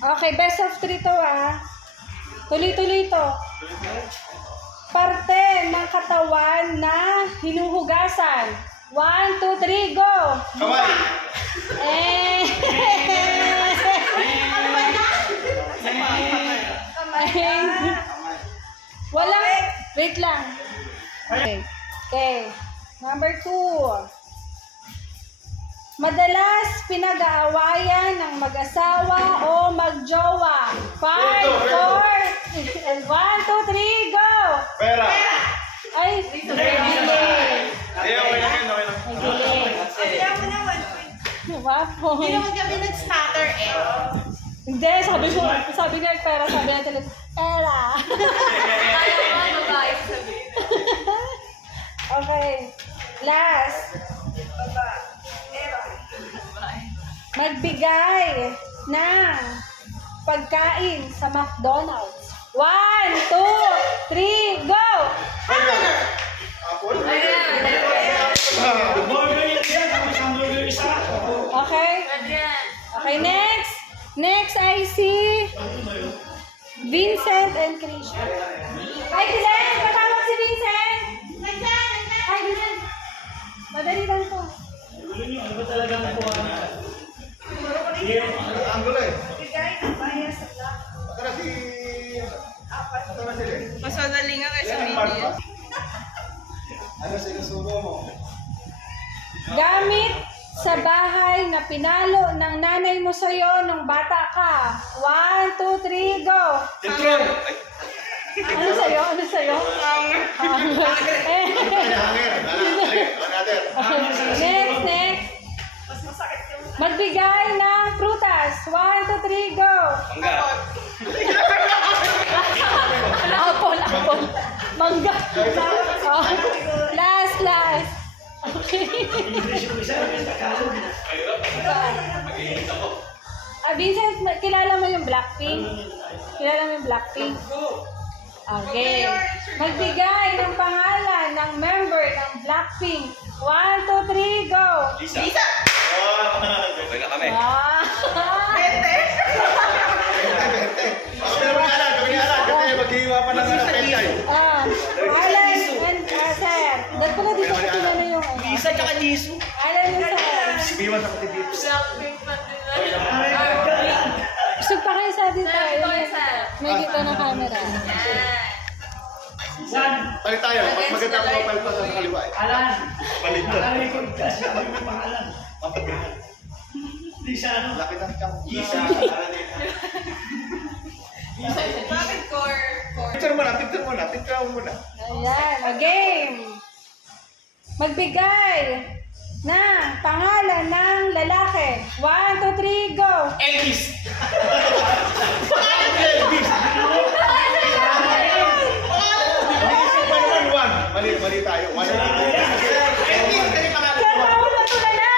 Okay, best of 3 to Tuloy-tuloy to. Parte ng katawan na hinuhugasan. 1, 2, 3, go! Kamay! Eh! Walang, wait lang. Okay. Number 2. Madalas pinag-aawayan ng mag-asawa o mag-jowa. 5, 4, and 1, 2, 3, go! Pera! Ay, Ayaw, okay lang yun, okay lang. Kaya mo naman. Wapo. Hindi naman kami nag-stutter eh. Hindi, sabi niya pera, sabi natin, pera. Okay, last. Magbigay ng pagkain sa McDonald's. 1, 2, 3, go! Burger! Apple? Burger yan, tapos hamburger isa. Okay? Okay, next. Next, I see Vincent and Krisha. Ay, Vincent! Patawag si Vincent! Ay, Vincent! Madali lang to. Gulo nyo, ano ba talaga ang kuha na? Ang gulo eh. Bigay ng bias sa black. Baka na si... Baka na sila eh. Mas madali nga kayo sa media. Ano sinusubo mo? Gamit sa bahay na pinalo ng nanay mo sa'yo nung bata ka. 1, 2, 3, go! Tintron! Ano sa'yo? Ano sa'yo? Eh. Hanger! Another! Next, next. Magbigay ng prutas. 1, 2, 3, go! Apple, apple. Mangga. Oh. Last, last. Okay. Vincent, kilala mo yung Blackpink? Kilala mo yung Blackpink? Okay. Magbigay ng pangalan ng member ng Blackpink. 1, 2, 3, go! Lisa! Okay na kami. Ah. Bente! Kasi maghihiwa pa ng pentay. Alan and Sir. Dahil pala dito ko tinano yung Lisa tsaka Jisoo. Alan and Sir. Biwan ako dito. Gusto pa kayo sa dito. May kita na camera. San? Palit tayo. Mas maganda ang profile pa sa kaliwa eh. Alan. Palit to. Nakarecord ka siya. Ano yung pangalan? Lisa ano? Laki ng tiyang. Bakit core? Picture mo na, picture mo na. Picture mo muna. Ayan, a game. Magbigay na pangalan ng lalaki. 1, 2, 3, go! Elvis. Elvis! Mali tayo. Elvis! Sir, bawal na tulala!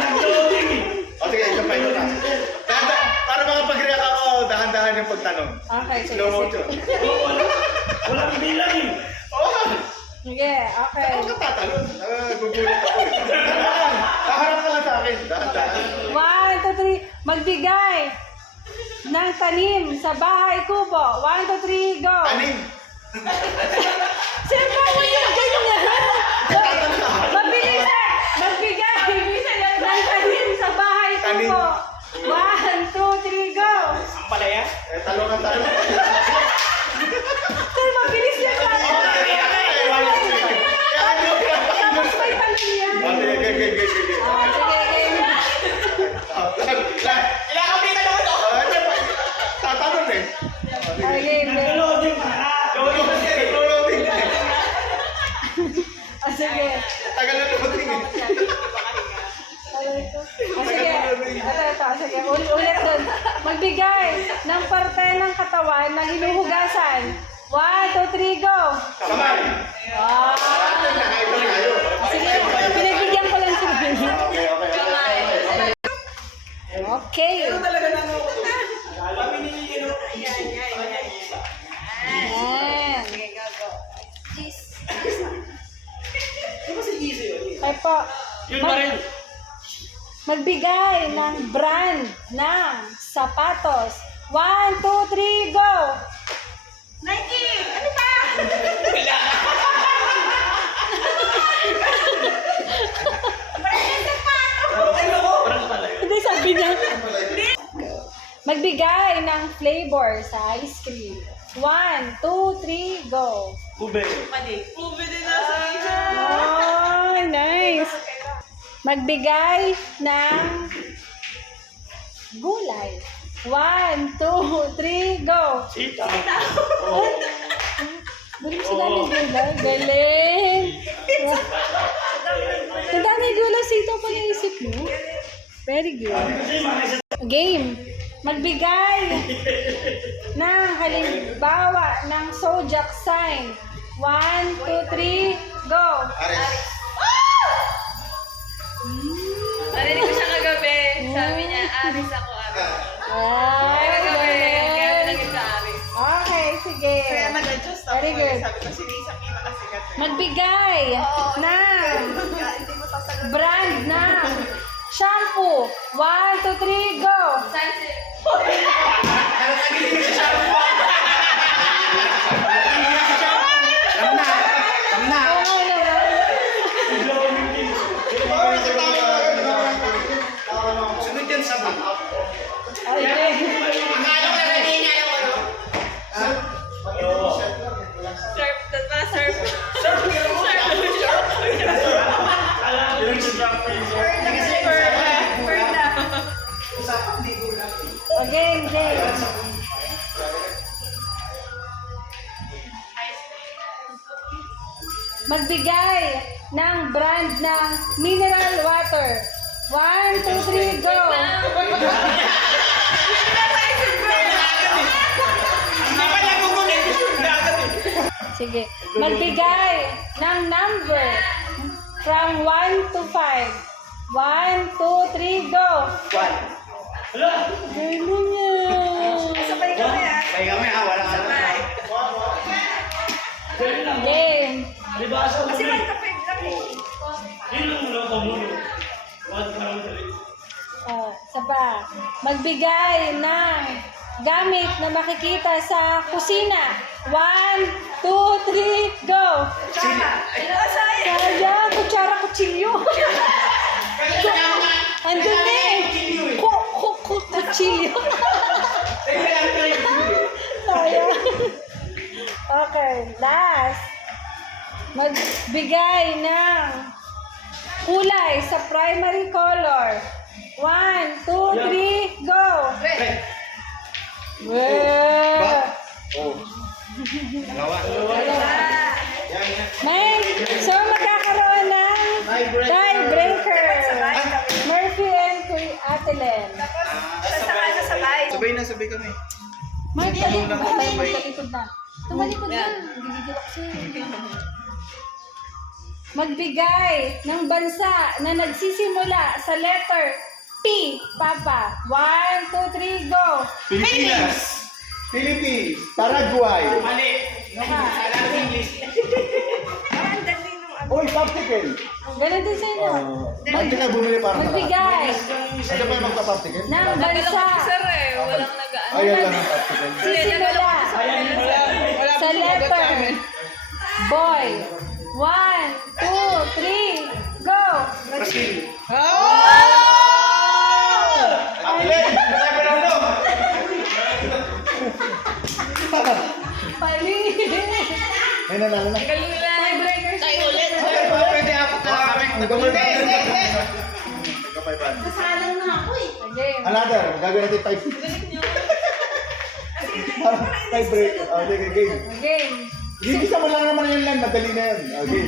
Nag-loading eh. O sige, isa pa yun na. Para makapag-react ako, dahan-dahan yung pagtanong. Okay, sige. Slow motion. Walang bilang eh. Oo! Sige, okay. Ako ka tatalon. Gugulat ako eh. Kaharap ka lang sa akin. Dahan-dahan. 1, 2, 3, magbigay ng tanim sa bahay kubo. 1, 2, 3, go! Tanim! Sir, bawal yung ganyan! Mabilis na! Magbigay ng tanim sa bahay kubo. 1, 2, 3, go! Ang palaya? Talong ang talong. Sir, mabilis yan sa tapos may tanim yan. Sige. Sige, game. Ilang kami ka naman ako? Tatanong eh. Okay, game. Nag-loading pa. Loading eh. Sige. Tagal na loading eh. Sige. Ito. Sige. Ulit doon. Magbigay ng parte ng katawan na hinuhugasan. 1, 2, 3, go! Kamay. Ah. Nakaito tayo. Sige. Pinagbigyan ko lang sila. Okay. Talaga na ako. Ayan. Okay, go. Ay po. Yun pa rin. Magbigay ng brand ng sapatos. 1, 2, 3, go! Nike! Ano pa? Parang pala yun. Hindi, sabi niya. Magbigay ng flavor sa ice cream. 1, 2, 3, go! Ube. Mali. Ube din na sa isa. Oh, nice! Magbigay ng gulay. 1, 2, 3, go! Sita. Galing sila ng gulay. Galing! Tandaan yung gulay, sito pa naisip mo. Very good. Kasi mga isa. Game. Magbigay ng halimbawa ng zodiac sign. 1, 2, 3, go! Ares. Narinig ko siya kagabi. Sabi niya, Aris ako, Aris. Ah, Kaya kagabi, kaya galing. naging sa Aris. Okay, sige. Kaya nag-adjust ako. Very good. Sabi ko, si Lisa pinakasikat. Magbigay ng Hindi mo sasagot. brand ng shampoo. 1, 2, 3, go! Sunset. Tama na. Oo naman. Sunod yan sa Okay. Surf. That pa, surf. Yung si Black Panther. Again, game. Magbigay ng brand ng mineral water. 1, 2, 3, go! Sige. Magbigay ng number from 1 to 5. 1, 2, 3, go! Hala! Galing yan. Sabay kami, ah. Kaya kami wala ka na. Sabay. Ganun lang. Game. Di ba asa mo Kasi na? 1 to 5 lang eh. Yun lang muna ako muna. Wala ka naman dali. Isa pa. Magbigay ng gamit na makikita sa kusina. 1, 2, 3, go! Tsaka. Ano, sayang. Kaya, kutsara, kutsilyo. Andun na eh. Kutsilyo. Sayang. Okay, last. Magbigay ng kulay sa primary color. 1, 2, 3, go! Well. Oh. Dalawa. May, so magkakaroon ng tiebreaker. Murphy and Kuya Ate Len. Sabay. Sabay kami. May talikod na. Sabay. May talikod na. Tumalikod na. Gigigil ako sa'yo. Magbigay ng bansa na nagsisimula sa letter P. Papa. 1, 2, 3, go! Pilipinas. Philippines. Paraguay. Mali. Ha? Ang dali nung ano. Uy, popsicle. Ganun din sa inyo. Hindi ka bumili para Magbigay Ano ba yung magpa-popsicle? ng bansa Sir eh, walang nag-ano. Ayan lang ang popsicle. sisimula sa letter boy. 1, 2, 3, go! Brazil. Pali! May nanalo na. Tiebreaker. Tayo ulit. Pwede ako na kami. Nagawin na. Nasalang na ako eh. Game. Another. Gagawin natin 5. Galing nyo. Tie break. Okay, game. Game. Gigisa mo lang naman yun lang. Madali na yun. Okay.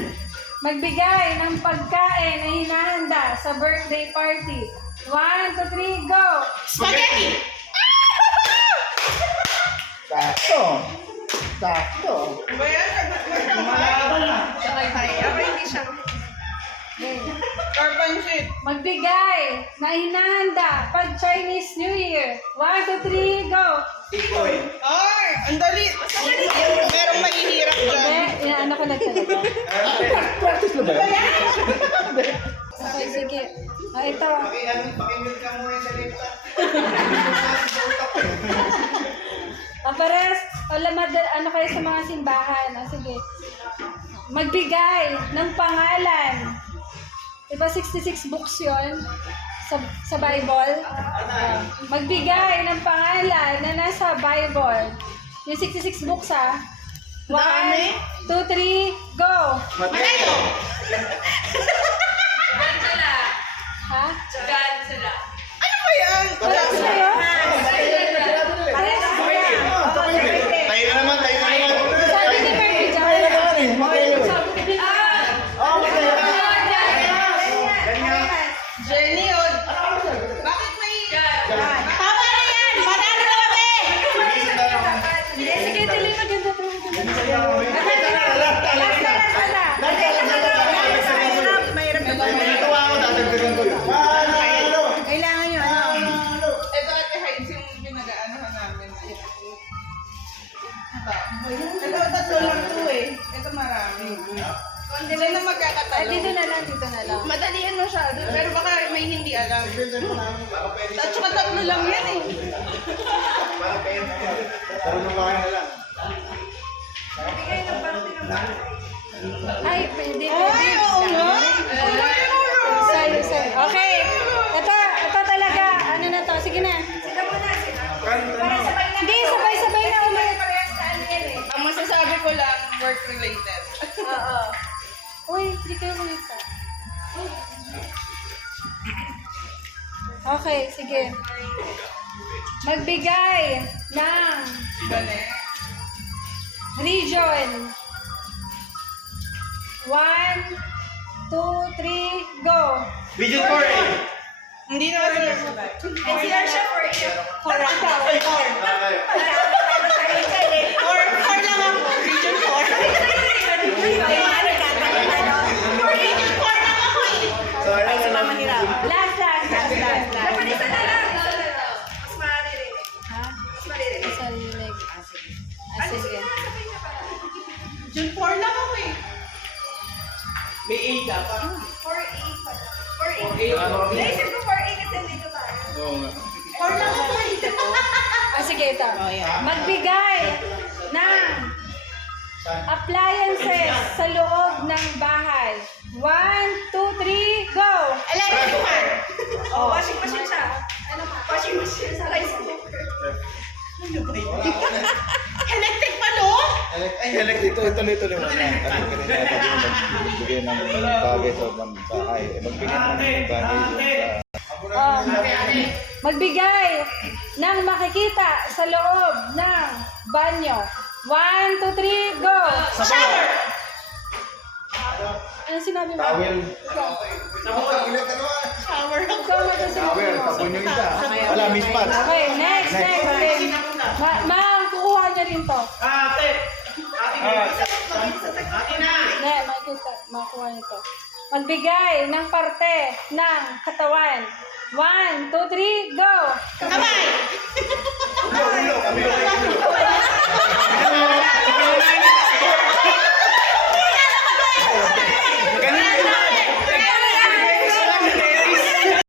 Magbigay ng pagkain na hinahanda sa birthday party. 1, 2, 3, go! Spaghetti! Sakto. Sakto. Ba yan? Malaban na. Sabay. Ako hindi siya. Game. Urban shit. Magbigay na hinahanda pag Chinese New Year. 1, 2, 3, go! Ikoy. Ay, ang dali. Merong mahihirap dyan. Hindi, inaano ko na talaga. Practice na ba yan? Okay, sige. Ito. Pakimil ka muna sa laptop. Pares, ano kayo sa mga simbahan? Sige. Magbigay ng pangalan. Diba 66 books yun? Sa Bible? Magbigay ng pangalan na nasa Bible. Yung 66 books ha. 1, 2, 3, go! Mateo! God sila. Ha? God sila. Wala sila yun? Pares sila. Tayo na naman, tayo na naman. Sabi ni Mary Jo. Tayo na naman eh, Mateo. Sabi ni Oh, Mateo. Jenny, bakit may God? Tama na yan! Panalo na kami! Sige, tuloy mo dyan. Mahirap na ba? Natuwa ako, dadagdagan ko yun. Panalo! Kailangan yun, ano? Ito ate Hides yung pinag-aanohan namin. Ito, tatlo lang to eh. Ito marami. Hindi na Dito magkakatalo. dito na lang. Madalian masyado, pero baka may hindi alam. At saka tatlo lang yan eh. Tarunong ba kayo na lang? Ay, pwede. Ay, oo nga. Sayo. Okay. Ito talaga. Ano na to? Sige na. Hindi, sabay-sabay na ulit. Ang masasabi ko lang, work-related. Uy, hindi kayo kumita. Okay, sige. Magbigay ng Gane. region. 1, 2, 3, go! Region 4 eh. Hindi naman sila sabay. NCR siya for you. Correct. Or lang ako. Region 4. Sorry, Sa mahirap. Last. Dapat isa na lang. Mas maririnig. Ha? Mas maririnig. Salinig. Sige. June 4 lang ako eh. May 8 dapat. 4A pala. 4A. Naisip ko 4A kasi dito tayo. Oo nga. 4 lang ako eh. Sige, ito. Magbigay ng appliances sa loob ng bahay. 1, 2, 3, go! Electric fan. Oh, washing machine siya. Ano pa? Washing machine sa rice cooker. Electric pa no? Ito naman. Magbigay ng bagay sa bahay. Magbigay ng bagay Magbigay ng makikita sa loob ng banyo. 1, 2, 3, go! Shower. Ano sinabi mo? Towel. Shower. Ikaw mo ito sinabi Towel. mo. Sabon yung isa. Wala, mispat. Okay, next. Okay. Kukuha niya rin to. Ate! Ne, makikita. Makuha niya to. Magbigay ng parte ng katawan. 1, 2, 3, go! Kamay.